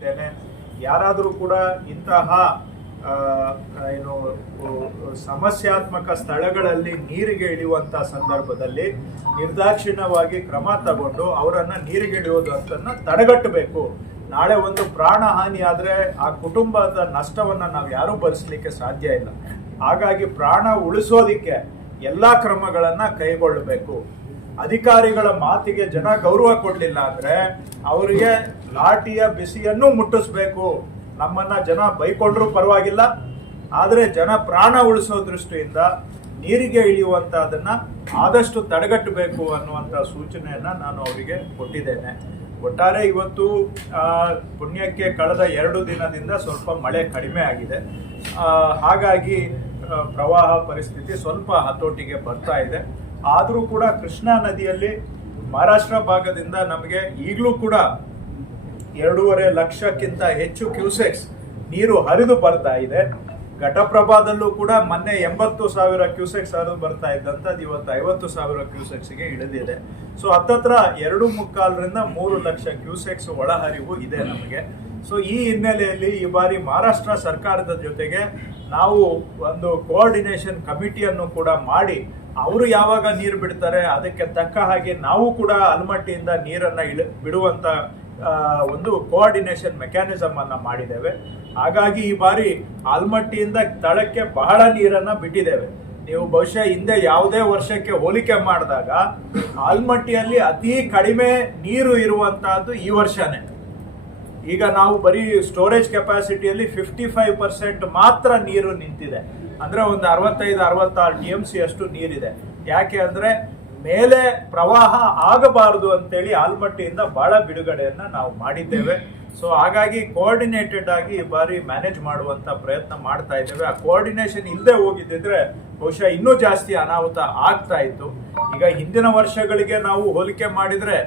ಇದ್ದೇನೆ ಯಾರಾದರೂ ಕೂಡ ಇಂತಹ ಏನು ಸಮಸ್ಯಾತ್ಮಕ ಸ್ಥಳಗಳಲ್ಲಿ ನೀರಿಗೆ ಇಳಿಯುವಂಥ ಸಂದರ್ಭದಲ್ಲಿ ನಿರ್ದಾಕ್ಷಿಣ್ಯವಾಗಿ ಕ್ರಮ ತಗೊಂಡು ಅವರನ್ನು ನೀರಿಗೆ ಇಳಿಯೋದನ್ನ ತಡೆಗಟ್ಟಬೇಕು. ನಾಳೆ ಒಂದು ಪ್ರಾಣ ಹಾನಿ ಆದ್ರೆ ಆ ಕುಟುಂಬದ ನಷ್ಟವನ್ನ ನಾವು ಯಾರೂ ಭರಿಸಲಿಕ್ಕೆ ಸಾಧ್ಯ ಇಲ್ಲ. ಹಾಗಾಗಿ ಪ್ರಾಣ ಉಳಿಸೋದಿಕ್ಕೆ ಎಲ್ಲಾ ಕ್ರಮಗಳನ್ನು ಕೈಗೊಳ್ಳಬೇಕು. ಅಧಿಕಾರಿಗಳ ಮಾತಿಗೆ ಜನ ಗೌರವ ಕೊಡ್ಲಿಲ್ಲ ಅಂದ್ರೆ ಅವರಿಗೆ ಲಾಠಿಯ ಬಿಸಿಯನ್ನು ಮುಟ್ಟಿಸ್ಬೇಕು. ನಮ್ಮನ್ನ ಜನ ಬೈಕೊಂಡ್ರು ಪರವಾಗಿಲ್ಲ. ಆದರೆ ಜನ ಪ್ರಾಣ ಉಳಿಸೋ ದೃಷ್ಟಿಯಿಂದ ನೀರಿಗೆ ಇಳಿಯುವಂತ ಅದನ್ನ ಆದಷ್ಟು ತಡೆಗಟ್ಟಬೇಕು ಅನ್ನುವಂತ ಸೂಚನೆಯನ್ನ ನಾನು ಅವರಿಗೆ ಕೊಟ್ಟಿದ್ದೇನೆ. ಒಟ್ಟಾರೆ ಇವತ್ತು ಪುಣ್ಯಕ್ಕೆ ಕಳೆದ ಎರಡು ದಿನದಿಂದ ಸ್ವಲ್ಪ ಮಳೆ ಕಡಿಮೆ ಆಗಿದೆ. ಹಾಗಾಗಿ ಪ್ರವಾಹ ಪರಿಸ್ಥಿತಿ ಸ್ವಲ್ಪ ಹತೋಟಿಗೆ ಬರ್ತಾ ಇದೆ. ಆದರೂ ಕೂಡ ಕೃಷ್ಣಾ ನದಿಯಲ್ಲಿ ಮಹಾರಾಷ್ಟ್ರ ಭಾಗದಿಂದ ನಮಗೆ ಈಗಲೂ ಕೂಡ ಎರಡೂವರೆ ಲಕ್ಷಕ್ಕಿಂತ ಹೆಚ್ಚು ಕ್ಯೂಸೆಕ್ಸ್ ನೀರು ಹರಿದು ಬರ್ತಾ ಇದೆ. ಘಟಪ್ರಭಾದಲ್ಲೂ ಕೂಡ ಮೊನ್ನೆ ಎಂಬತ್ತು ಸಾವಿರ ಕ್ಯೂಸೆಕ್ಸ್ ಹರಿದು ಬರ್ತಾ ಇದ್ದಂಥದ್ದು ಇವತ್ತು ಐವತ್ತು ಸಾವಿರ ಕ್ಯೂಸೆಕ್ಸ್ಗೆ ಇಳಿದಿದೆ. ಸೊ ಹತ್ತತ್ರ ಎರಡು ಮುಕ್ಕಾಲರಿಂದ ಮೂರು ಲಕ್ಷ ಕ್ಯೂಸೆಕ್ಸ್ ಒಳಹರಿವು ಇದೆ ನಮಗೆ. ಸೊ ಈ ಹಿನ್ನೆಲೆಯಲ್ಲಿ ಈ ಬಾರಿ ಮಹಾರಾಷ್ಟ್ರ ಸರ್ಕಾರದ ಜೊತೆಗೆ ನಾವು ಒಂದು ಕೋಆರ್ಡಿನೇಷನ್ ಕಮಿಟಿಯನ್ನು ಕೂಡ ಮಾಡಿ, ಅವರು ಯಾವಾಗ ನೀರು ಬಿಡ್ತಾರೆ, ಅದಕ್ಕೆ ತಕ್ಕ ಹಾಗೆ ನಾವು ಕೂಡ ಅಲ್ಮಟ್ಟಿಯಿಂದ ನೀರನ್ನು ಇಳ ಬಿಡುವಂಥ ಒಂದು ಕೋಆರ್ಡಿನೇಷನ್ ಮೆಕ್ಯಾನಿಸಮ್ ಅನ್ನು ಮಾಡಿದ್ದೇವೆ. ಹಾಗಾಗಿ ಈ ಬಾರಿ ಆಲ್ಮಟ್ಟಿಯಿಂದ ತಳಕ್ಕೆ ಬಹಳ ನೀರನ್ನು ಬಿಟ್ಟಿದ್ದೇವೆ. ನೀವು ಬಹುಶಃ ಹಿಂದೆ ಯಾವುದೇ ವರ್ಷಕ್ಕೆ ಹೋಲಿಕೆ ಮಾಡಿದಾಗ ಆಲ್ಮಟ್ಟಿಯಲ್ಲಿ ಅತಿ ಕಡಿಮೆ ನೀರು ಇರುವಂತಹದ್ದು ಈ ವರ್ಷನೇ. ಈಗ ನಾವು ಬರೀ ಸ್ಟೋರೇಜ್ ಕೆಪಾಸಿಟಿಯಲ್ಲಿ ಫಿಫ್ಟಿ ಫೈವ್ ಪರ್ಸೆಂಟ್ ಮಾತ್ರ ನೀರು ನಿಂತಿದೆ. ಅಂದ್ರೆ ಒಂದು ಅರವತ್ತೈದು, ಅರವತ್ತಾರು ಟಿ ಎಂ ಸಿ ಅಷ್ಟು ನೀರಿದೆ. ಯಾಕೆ ಅಂದ್ರೆ ಮೇಲೆ ಪ್ರವಾಹ ಆಗಬಾರದು ಅಂತೇಳಿ ಆಲ್ಮಟ್ಟಿಯಿಂದ ಬಹಳ ಬಿಡುಗಡೆಯನ್ನ ನಾವು ಮಾಡಿದ್ದೇವೆ. ಸೊ ಹಾಗಾಗಿ ಕೋಆರ್ಡಿನೇಟೆಡ್ ಆಗಿ ಈ ಬಾರಿ ಮ್ಯಾನೇಜ್ ಮಾಡುವಂತ ಪ್ರಯತ್ನ ಮಾಡ್ತಾ ಇದ್ದೇವೆ. ಆ ಕೋಆರ್ಡಿನೇಷನ್ ಇಲ್ಲದೆ ಹೋಗಿದ್ದಿದ್ರೆ ಬಹುಶಃ ಇನ್ನೂ ಜಾಸ್ತಿ ಅನಾಹುತ ಆಗ್ತಾ ಇತ್ತು. ಈಗ ಹಿಂದಿನ ವರ್ಷಗಳಿಗೆ ನಾವು ಹೋಲಿಕೆ ಮಾಡಿದ್ರೆ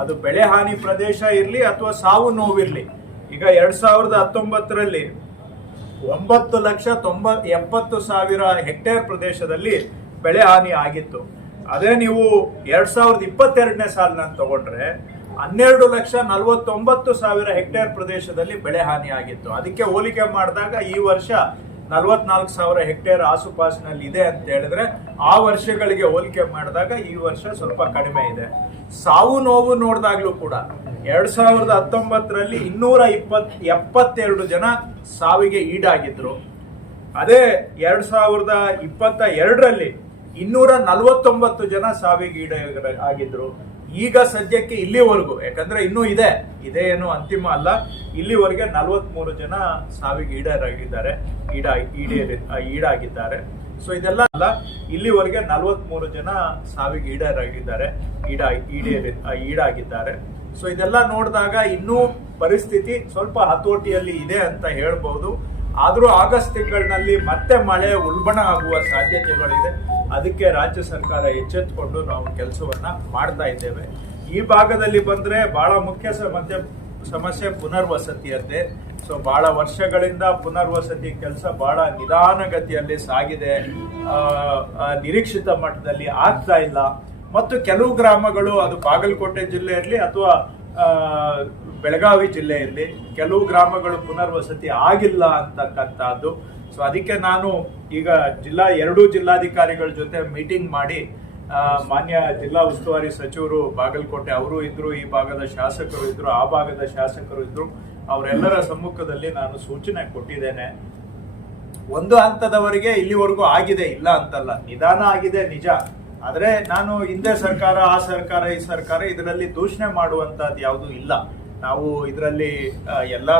ಅದು ಬೆಳೆ ಹಾನಿ ಪ್ರದೇಶ ಇರಲಿ ಅಥವಾ ಸಾವು ನೋವಿರಲಿ, ಈಗ ಎರಡ್ ಸಾವಿರದ ಹತ್ತೊಂಬತ್ತರಲ್ಲಿ ಒಂಬತ್ತು ಲಕ್ಷ ತೊಂಬ ಎಪ್ಪತ್ತು ಸಾವಿರ ಹೆಕ್ಟೇರ್ ಪ್ರದೇಶದಲ್ಲಿ ಬೆಳೆ ಹಾನಿ ಆಗಿತ್ತು. ಅದೇ ನೀವು ಎರಡ್ ಸಾವಿರದ ಇಪ್ಪತ್ತೆರಡನೇ ಸಾಲಿನ ತಗೊಂಡ್ರೆ ಹನ್ನೆರಡು ಲಕ್ಷ ನಲವತ್ತೊಂಬತ್ತು ಸಾವಿರ ಹೆಕ್ಟೇರ್ ಪ್ರದೇಶದಲ್ಲಿ ಬೆಳೆ ಹಾನಿ ಆಗಿತ್ತು. ಅದಕ್ಕೆ ಹೋಲಿಕೆ ಮಾಡಿದಾಗ ಈ ವರ್ಷ ನಲವತ್ನಾಲ್ಕು ಸಾವಿರ ಹೆಕ್ಟೇರ್ ಆಸುಪಾಸಿನಲ್ಲಿ ಇದೆ ಅಂತ ಹೇಳಿದ್ರೆ ಆ ವರ್ಷಗಳಿಗೆ ಹೋಲಿಕೆ ಮಾಡಿದಾಗ ಈ ವರ್ಷ ಸ್ವಲ್ಪ ಕಡಿಮೆ ಇದೆ. ಸಾವು ನೋವು ನೋಡಿದಾಗ್ಲೂ ಕೂಡ ಎರಡ್ ಸಾವಿರದ ಹತ್ತೊಂಬತ್ತರಲ್ಲಿ ಇನ್ನೂರ ಇಪ್ಪತ್, ಎಪ್ಪತ್ತೆರಡು ಜನ ಸಾವಿಗೆ ಈಡಾಗಿದ್ರು. ಅದೇ ಎರಡ್ ಸಾವಿರದ ಇಪ್ಪತ್ತ ಎರಡರಲ್ಲಿ ಇನ್ನೂರ ನಲವತ್ತೊಂಬತ್ತು ಜನ ಸಾವಿಗೆ ಈಡ ಆಗಿದ್ರು. ಈಗ ಸದ್ಯಕ್ಕೆ ಇಲ್ಲಿವರೆಗೂ, ಯಾಕಂದ್ರೆ ಇನ್ನೂ ಇದೆ, ಇದೇ ಏನು ಅಂತಿಮ ಅಲ್ಲ, ಇಲ್ಲಿವರೆಗೆ ನಲವತ್ಮೂರು ಜನ ಸಾವಿಗೆ ಈಡಾಗಿದ್ದಾರೆ ಈಡ, ಈಡೇರಿ ಈಡಾಗಿದ್ದಾರೆ. ಸೊ ಇದೆಲ್ಲ ಅಲ್ಲ. ಇಲ್ಲಿವರೆಗೆ ನಲವತ್ಮೂರು ಜನ ಸಾವಿಗೆ ಈಡಾಗಿದ್ದಾರೆ ಈಡ ಈಡೇರಿ ಈಡಾಗಿದ್ದಾರೆ. ಸೊ ಇದೆಲ್ಲ ನೋಡಿದಾಗ ಇನ್ನೂ ಪರಿಸ್ಥಿತಿ ಸ್ವಲ್ಪ ಹತೋಟಿಯಲ್ಲಿ ಇದೆ ಅಂತ ಹೇಳ್ಬೋದು. ಆದರೂ ಆಗಸ್ಟ್ ತಿಂಗಳಿನಲ್ಲಿ ಮತ್ತೆ ಮಳೆ ಉಲ್ಬಣ ಆಗುವ ಸಾಧ್ಯತೆಗಳಿದೆ. ಅದಕ್ಕೆ ರಾಜ್ಯ ಸರ್ಕಾರ ಎಚ್ಚೆತ್ತುಕೊಂಡು ನಾವು ಕೆಲಸವನ್ನ ಮಾಡ್ತಾ ಇದ್ದೇವೆ. ಈ ಭಾಗದಲ್ಲಿ ಬಂದ್ರೆ ಬಹಳ ಮುಖ್ಯ ಸಮಸ್ಯೆ ಸಮಸ್ಯೆ ಪುನರ್ವಸತಿಯದ್ದೇ. ಸೊ ಬಹಳ ವರ್ಷಗಳಿಂದ ಪುನರ್ವಸತಿ ಕೆಲಸ ಬಹಳ ನಿಧಾನಗತಿಯಲ್ಲಿ ಸಾಗಿದೆ. ನಿರೀಕ್ಷಿತ ಮಟ್ಟದಲ್ಲಿ ಆಗ್ತಾ ಇಲ್ಲ. ಮತ್ತು ಕೆಲವು ಗ್ರಾಮಗಳು, ಅದು ಬಾಗಲಕೋಟೆ ಜಿಲ್ಲೆ ಇರಲಿ ಅಥವಾ ಬೆಳಗಾವಿ ಜಿಲ್ಲೆಯಲ್ಲಿ ಕೆಲವು ಗ್ರಾಮಗಳು ಪುನರ್ವಸತಿ ಆಗಿಲ್ಲ ಅಂತಕ್ಕಂಥದ್ದು. ಸೊ ಅದಕ್ಕೆ ನಾನು ಈಗ ಜಿಲ್ಲಾ ಎರಡೂ ಜಿಲ್ಲಾಧಿಕಾರಿಗಳ ಜೊತೆ ಮೀಟಿಂಗ್ ಮಾಡಿ ಮಾನ್ಯ ಜಿಲ್ಲಾ ಉಸ್ತುವಾರಿ ಸಚಿವರು ಬಾಗಲಕೋಟೆ, ಅವರು ಇದ್ರು, ಈ ಭಾಗದ ಶಾಸಕರು ಇದ್ರು, ಆ ಭಾಗದ ಶಾಸಕರು ಇದ್ರು ಅವರೆಲ್ಲರ ಸಮ್ಮುಖದಲ್ಲಿ ನಾನು ಸೂಚನೆ ಕೊಟ್ಟಿದ್ದೇನೆ. ಒಂದು ಹಂತದವರೆಗೆ ಇಲ್ಲಿವರೆಗೂ ಆಗಿದೆ, ಇಲ್ಲ ಅಂತಲ್ಲ. ನಿಧಾನ ಆಗಿದೆ, ನಿಜ. ಆದ್ರೆ ನಾನು ಹಿಂದೆ ಸರ್ಕಾರ, ಆ ಸರ್ಕಾರ, ಈ ಸರ್ಕಾರ, ಇದರಲ್ಲಿ ದೂಷಣೆ ಮಾಡುವಂತದ್ದು ಯಾವುದು ಇಲ್ಲ. ನಾವು ಇದರಲ್ಲಿ ಎಲ್ಲಾರು